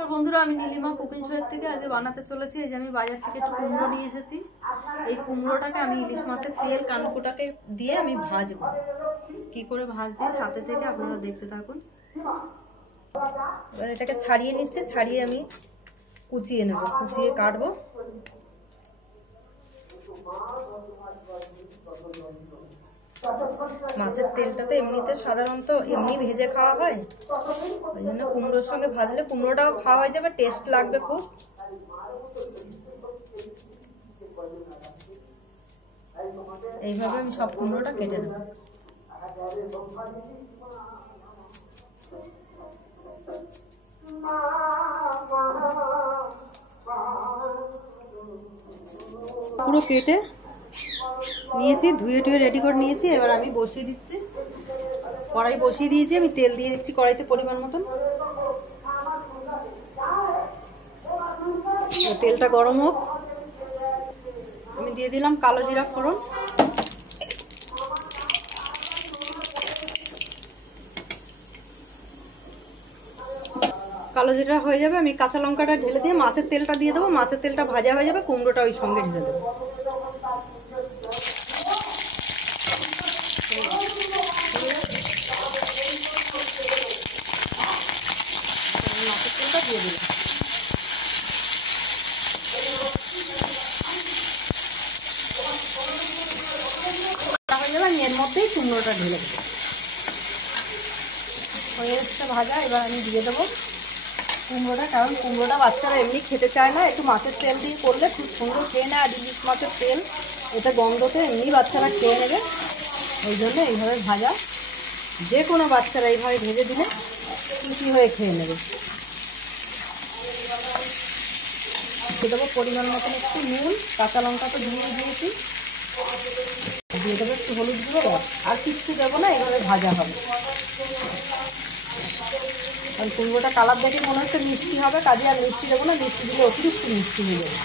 নমস্কার বন্ধুরা, আমি নীলিমা কুকিং শো থেকে আজ বানাতে চলেছি। এই যে আমি বাজার থেকে একটু কুমড়ো নিয়ে এসেছি। এই কুমড়োটাকে আমি ইলিশ মাছের তেল কানকুটাকে দিয়ে আমি ভাজবো। কি করে ভাজছি সাথে থেকে আপনারা দেখতে থাকুন। এবার এটাকে ছাড়িয়ে নিচ্ছে, ছাড়িয়ে আমি কুচিয়ে নেব, কুচিয়ে কাটবো। মাছের তেলটাতে এমনিতে সাধারণত এমনি ভেজে খাওয়া হয়, ওই জন্য কুমড়োর সঙ্গে ভাজলে কুমড়োটাও খাওয়া হয়ে যাবে, টেস্ট লাগবে খুব। এইভাবে আমি সব কুমড়োটা কেটে নেব। পুরো কেটে নিয়েছি, ধুয়ে টুয়ে রেডি করে নিয়েছি। এবার আমি বসিয়ে দিচ্ছি, কড়াই বসিয়ে দিয়েছি। আমি তেল দিয়ে দিচ্ছি কড়াইতে পরিমাণ মতন। তেলটা গরম হোক, আমি দিয়ে দিলাম কালো জিরা ফোড়ন। কালো জিরা হয়ে যাবে, আমি কাঁচা লঙ্কাটা ঢেলে দিয়ে মাছের তেলটা দিয়ে দেবো। মাছের তেলটা ভাজা হয়ে যাবে, কুমড়োটা ওই সঙ্গে ঢেলে দেবো। মাছের তেলটা দিয়ে দিলাম। হয়ে যাবে, আমি এর মধ্যেই কুমড়োটা ঢেলে দেবো। হয়ে এসছে ভাজা, এবার আমি দিয়ে দেবো কুমড়োটা। কারণ কুমড়োটা বাচ্চারা এমনি খেতে চায় না, একটু মাছের তেল দিয়ে করলে খুব সুন্দর খেয়ে নেয়। আর ইলিশ মাছের তেল এটা গন্ধতে এমনি বাচ্চারা খেয়ে নেবে, ওই জন্য এইভাবে ভাজা। যে কোনো বাচ্চারা এইভাবে ভেজে দিলে খুশি হয়ে খেয়ে নেবে। দিয়ে দেবো পরিমাণ মতন একটু নুন, কাঁচা লঙ্কা তো দিয়ে দিয়েছি, দিয়ে দেবো একটু হলুদ গুঁড়ো। আর কিচ্ছু দেবো না, এইভাবে ভাজা হবে। কারণ কুমড়োটা কালার দেখে মনে হচ্ছে মিষ্টি হবে, কাজে আর মিষ্টি দেবো না, মিষ্টি দিলে অতিরিক্ত মিষ্টি হয়ে যাবে।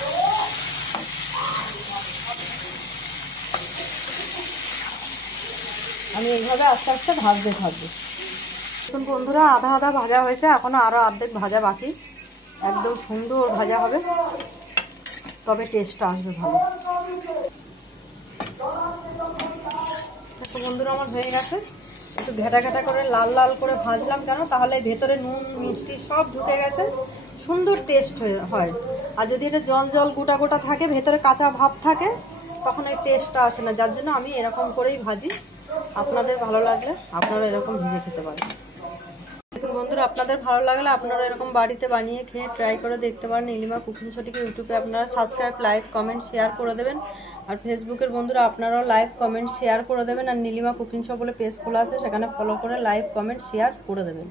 আমি এইভাবে আস্তে আস্তে ভাজতে থাকবো। এখন বন্ধুরা আধা আধা ভাজা হয়েছে, এখনো আরও অর্ধেক ভাজা বাকি। একদম সুন্দর ভাজা হবে, তবে টেস্টটা আসবে ভালো। বন্ধুরা আমার হয়ে গেছে, একটু ঘেটা ঘেটা করে লাল লাল করে ভাজলাম। কেন? তাহলে ভেতরে নুন মিষ্টি সব ঢুকে গেছে, সুন্দর টেস্ট হয়। আর যদি এটা জল জল গোটা গোটা থাকে, ভেতরে কাঁচা ভাব থাকে, তখন এই টেস্টটা আসে না। যার জন্য আমি এরকম করেই ভাজি। আপনাদের ভালো লাগলে আপনারা এরকম ভেজে খেতে পারেন। বন্ধুরা আপনাদের ভালো লাগলে আপনারা এরকম বাড়িতে বানিয়ে খেয়ে ট্রাই করে দেখতে পারেন। নীলিমা কুকিং শোটিকে ইউটিউবে আপনারা সাবস্ক্রাইব, লাইক, কমেন্ট, শেয়ার করে দেবেন। আর ফেসবুকের বন্ধুরা আপনারাও লাইক, কমেন্ট, শেয়ার করে দেবেন। আর নীলিমা কুকিং শো বলে পেজ খোলা আছে, সেখানে ফলো করে লাইক, কমেন্ট, শেয়ার করে দেবেন।